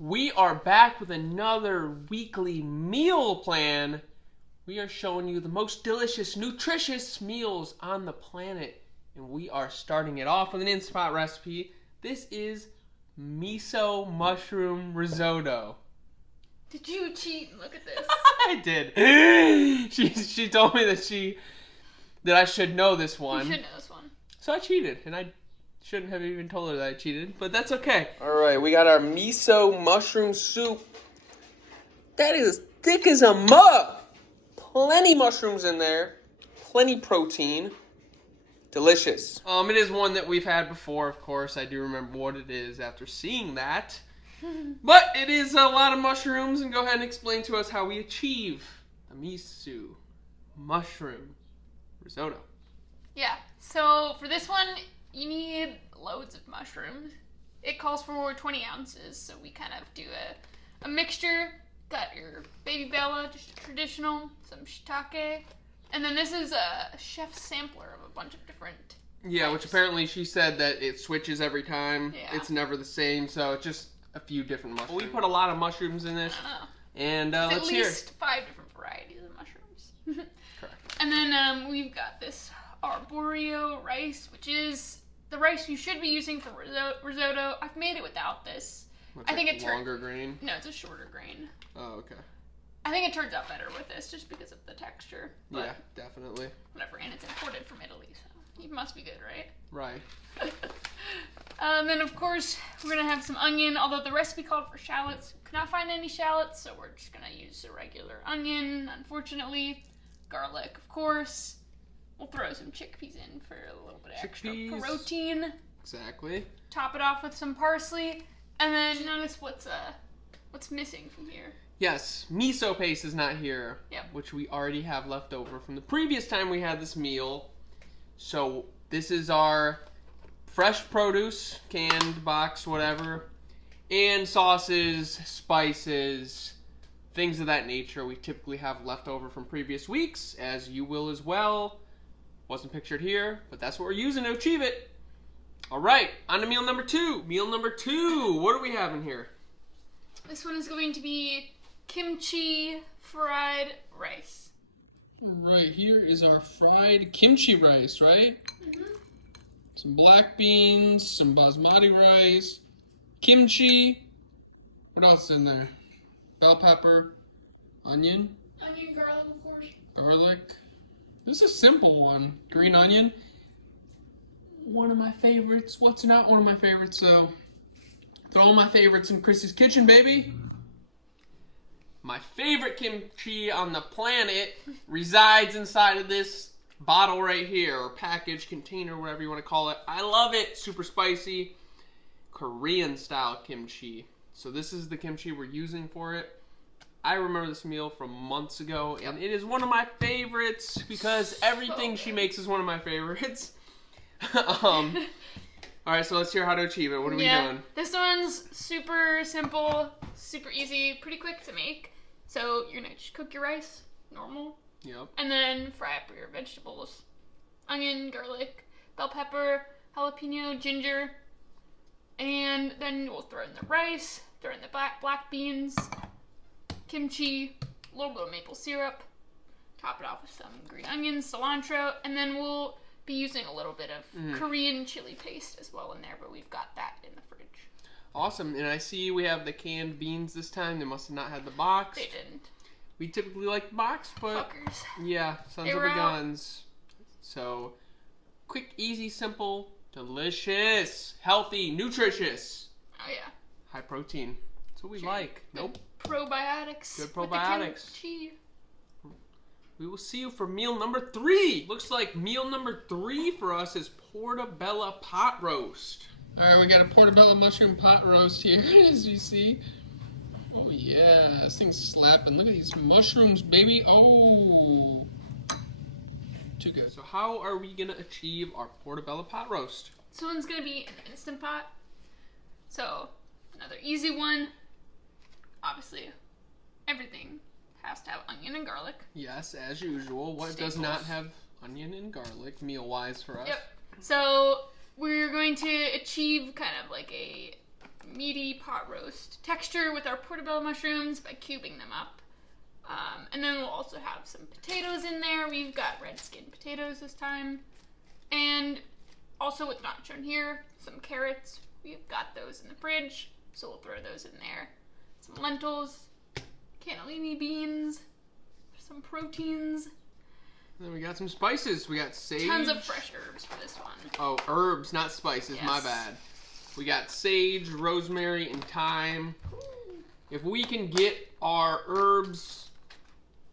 We are back with another weekly meal plan. We are showing you the most delicious, nutritious meals on the planet. And we are starting it off with an in-spot recipe. This is miso mushroom risotto. Did you cheat? Look at this. I did. She told me that I should know this one. You should know this one. So I cheated, and I shouldn't have even told her that I cheated, but that's okay. All right, we got our miso mushroom soup. That is as thick as a mug. Plenty mushrooms in there. Plenty protein. Delicious. It is one that we've had before, of course. I do remember what it is after seeing that. But it is a lot of mushrooms, and go ahead and explain to us how we achieve the miso mushroom risotto. Yeah, so for this one, you need loads of mushrooms. It calls for 20 ounces, so we kind of do a mixture. Got your baby bella, just traditional, some shiitake, and then this is a chef's sampler of a bunch of different types. Which apparently she said that it switches every time. Yeah. It's never the same, so it's just a few different mushrooms. We put a lot of mushrooms in this, and let's hear. At least 5 different varieties of mushrooms. Correct. And then we've got this arborio rice, which is the rice you should be using for risotto. I've made it without this. What's I think it's longer grain. No, it's a shorter grain. Oh, okay. I think it turns out better with this, just because of the texture. But yeah, definitely. Whatever, and it's imported from Italy, so it must be good, right? Right. Then, of course, we're going to have some onion, although the recipe called for shallots. Could not find any shallots, so we're just going to use a regular onion, unfortunately. Garlic, of course. We'll throw some chickpeas in for a little bit of extra protein. Exactly. Top it off with some parsley, and then notice what's missing from here. Yes, miso paste is not here, Yep. which we already have left over from the previous time we had this meal. So this is our fresh produce, canned, box, whatever, and sauces, spices, things of that nature we typically have left over from previous weeks, as you will as well. Wasn't pictured here, but that's what we're using to achieve it. All right, on to meal number 2. Meal number 2, what are we having here? This one is going to be kimchi fried rice. Right, here is our fried kimchi rice, right? Mm-hmm. Some black beans, some basmati rice, kimchi. What else is in there? Bell pepper, onion. Onion, garlic, of course. Garlic. This is a simple one. Green onion. One of my favorites. What's not one of my favorites, though? Throw my favorites in Chrissy's kitchen, baby. My favorite kimchi on the planet resides inside of this bottle right here, or package, container, whatever you want to call it. I love it. Super spicy. Korean style kimchi. So this is the kimchi we're using for it. I remember this meal from months ago, and it is one of my favorites because everything she makes is one of my favorites. Alright, so let's hear how to achieve it. What are we doing? This one's super simple, super easy, pretty quick to make. So you're gonna just cook your rice, normal. Yep. And then fry up your vegetables. Onion, garlic, bell pepper, jalapeno, ginger. And then we'll throw in the rice, throw in the black beans, kimchi, a little bit of maple syrup. Top it off with some green onions, cilantro, and then we'll be using a little bit of Korean chili paste as well in there, but we've got that in the fridge. Awesome, and I see we have the canned beans this time. They must have not had the box. They didn't. We typically like the box, but Fuckers. yeah, sons of the guns. So, quick, easy, simple, delicious, healthy, nutritious. Oh yeah. High protein. That's what we like. Good probiotics. Good probiotics. With the kimchi. We will see you for meal number 3. Looks like meal number 3 for us is Portabello Pot Roast. Alright, we got a Portabello mushroom pot roast here, as you see. Oh yeah, this thing's slapping. Look at these mushrooms, baby. Oh, too good. So how are we gonna achieve our Portabello Pot Roast? This one's gonna be an Instant Pot. So, another easy one. Obviously, everything has to have onion and garlic. Yes, as usual. What does not have onion and garlic, meal-wise for us? Yep. So, we're going to achieve kind of like a meaty pot roast texture with our portobello mushrooms by cubing them up. And then we'll also have some potatoes in there. We've got red skin potatoes this time. And also what's not shown here, some carrots. We've got those in the fridge, so we'll throw those in there. Some lentils, cannellini beans, some proteins. And then we got some spices. We got sage. Tons of fresh herbs for this one. Oh, herbs, not spices. Yes. My bad. We got sage, rosemary, and thyme. If we can get our herbs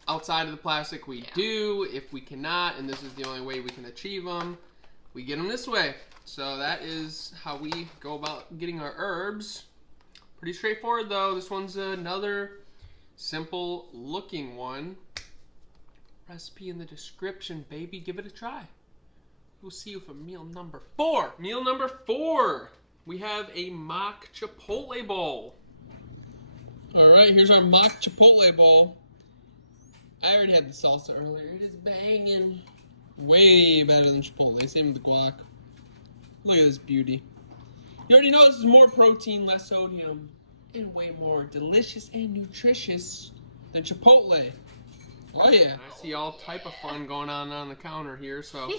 outside of the plastic, we do. If we cannot, and this is the only way we can achieve them, we get them this way. So that is how we go about getting our herbs. Pretty straightforward though. This one's another simple looking one. Recipe in the description, baby. Give it a try. We'll see you for meal number 4. Meal number 4. We have a mock Chipotle bowl. All right, here's our mock Chipotle bowl. I already had the salsa earlier. It is banging. Way better than Chipotle. Same with the guac. Look at this beauty. You already know this is more protein, less sodium, and way more delicious and nutritious than Chipotle. Oh yeah. I see all type of fun going on the counter here, so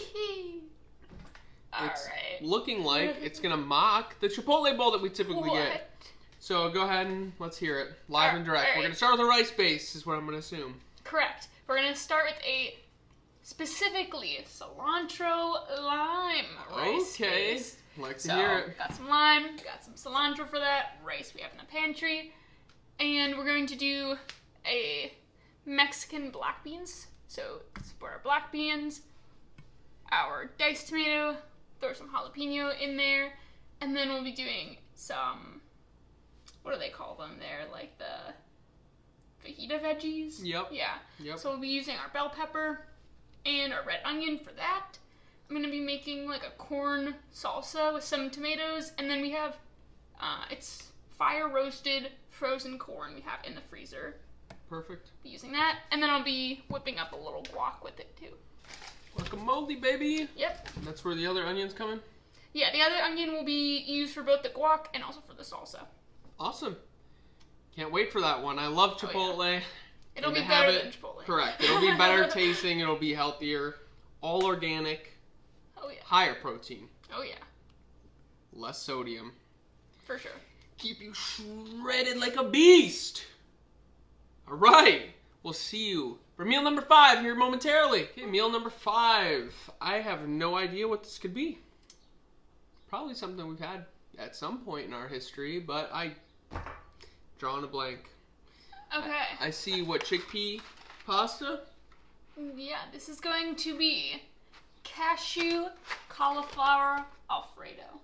it's looking like it's gonna mock the Chipotle bowl that we typically get. So go ahead and let's hear it live and direct. We're gonna start with a rice base, is what I'm gonna assume. Correct. We're gonna start with a specifically cilantro lime rice base. Like to hear it. Got some lime, got some cilantro for that, rice we have in the pantry, and we're going to do a Mexican black beans. So for our black beans, our diced tomato, throw some jalapeno in there, and then we'll be doing some, what do they call them there? Like the fajita veggies? Yep. Yeah. Yep. So we'll be using our bell pepper and our red onion for that. I'm going to be making like a corn salsa with some tomatoes, and then we have, it's fire roasted frozen corn we have in the freezer. Perfect. Be using that, and then I'll be whipping up a little guac with it too. Guacamole, baby. Yep. And that's where the other onion's coming? Yeah, the other onion will be used for both the guac and also for the salsa. Awesome. Can't wait for that one. I love Chipotle. Oh, yeah. It'll be better than Chipotle. Correct. It'll be better tasting. It'll be healthier. All organic. Oh, yeah. Higher protein. Oh, yeah. Less sodium. For sure. Keep you shredded like a beast. All right. We'll see you for meal number 5 here momentarily. Okay, meal number 5. I have no idea what this could be. Probably something we've had at some point in our history, but I drawn a blank. Okay. I see what, chickpea pasta? Yeah, this is going to be cashew cauliflower Alfredo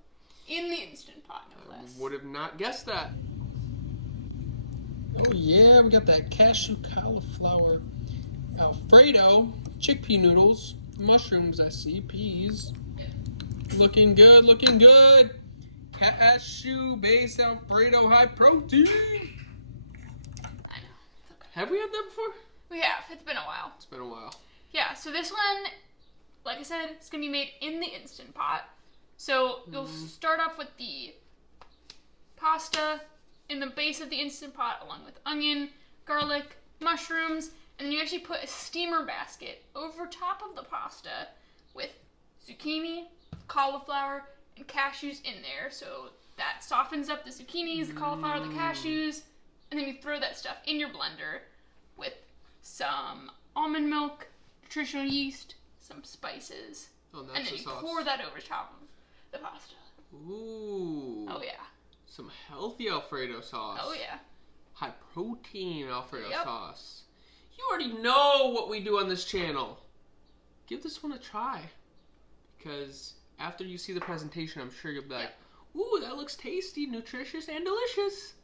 in the Instant Pot, no less. Would have not guessed that. Oh yeah, we got that cashew cauliflower Alfredo, chickpea noodles, mushrooms I see, peas. Looking good, looking good. Cashew based Alfredo, high protein. I know. It's okay. Have we had that before? We have. It's been a while. It's been a while. Yeah, so this one, like I said, it's going to be made in the Instant Pot. So you'll start off with the pasta in the base of the Instant Pot along with onion, garlic, mushrooms, and then you actually put a steamer basket over top of the pasta with zucchini, cauliflower, and cashews in there. So that softens up the zucchinis, the cauliflower, the cashews, and then you throw that stuff in your blender with some almond milk, nutritional yeast, some spices, and then you pour that over top of the pasta. Ooh. Oh yeah. Some healthy Alfredo sauce. Oh yeah. High protein Alfredo Yep. sauce. You already know what we do on this channel. Give this one a try. Because after you see the presentation, I'm sure you'll be like, ooh, that looks tasty, nutritious, and delicious.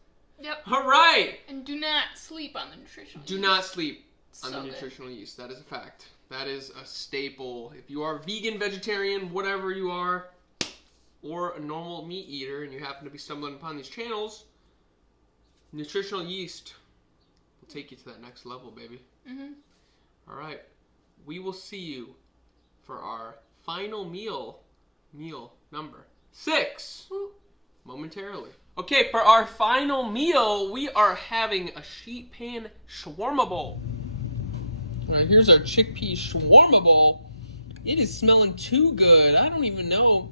Yep. All right. And do not sleep on the nutritional Do yeast. not sleep on So the good. nutritional yeast. That is a fact. That is a staple. If you are vegan, vegetarian, whatever you are, or a normal meat eater, and you happen to be stumbling upon these channels, nutritional yeast will take you to that next level, baby. Mm-hmm. All right. We will see you for our final meal number 6, momentarily. Okay, for our final meal, we are having a sheet pan shawarma bowl. All right, here's our chickpea shawarma bowl. It is smelling too good. I don't even know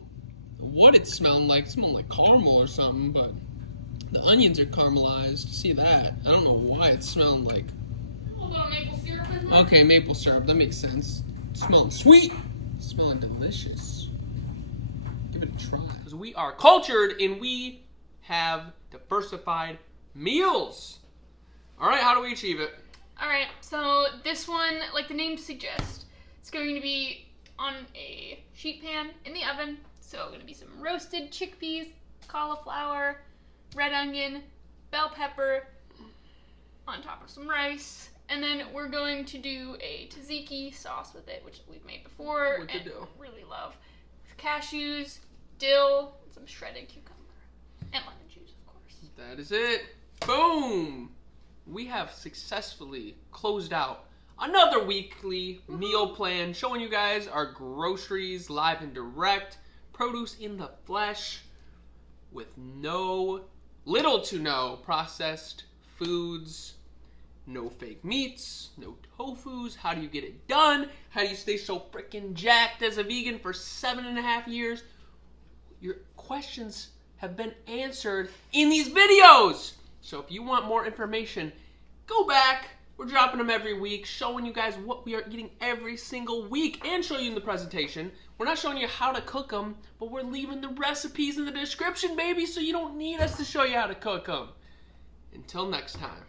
what it's smelling like. It's smelling like caramel or something, but the onions are caramelized. See that? I don't know why it's smelling like... A little maple syrup in there. Okay, maple syrup. That makes sense. It's smelling sweet. It's smelling delicious. Give it a try. Because we are cultured and we have diversified meals. All right, how do we achieve it? All right, so this one, like the name suggests, it's going to be on a sheet pan in the oven. So going to be some roasted chickpeas, cauliflower, red onion, bell pepper, on top of some rice. And then we're going to do a tzatziki sauce with it, which we've made before What to and do? really love. With cashews, dill, and some shredded cucumber. And lemon juice, of course. That is it. Boom! We have successfully closed out another weekly meal plan, showing you guys our groceries live and direct, produce in the flesh, with little to no processed foods, no fake meats, no tofus. How do you get it done? How do you stay so freaking jacked as a vegan for 7.5 years? Your questions have been answered in these videos. So if you want more information, go back. We're dropping them every week, showing you guys what we are eating every single week and show you in the presentation. We're not showing you how to cook them, but we're leaving the recipes in the description, baby, so you don't need us to show you how to cook them. Until next time.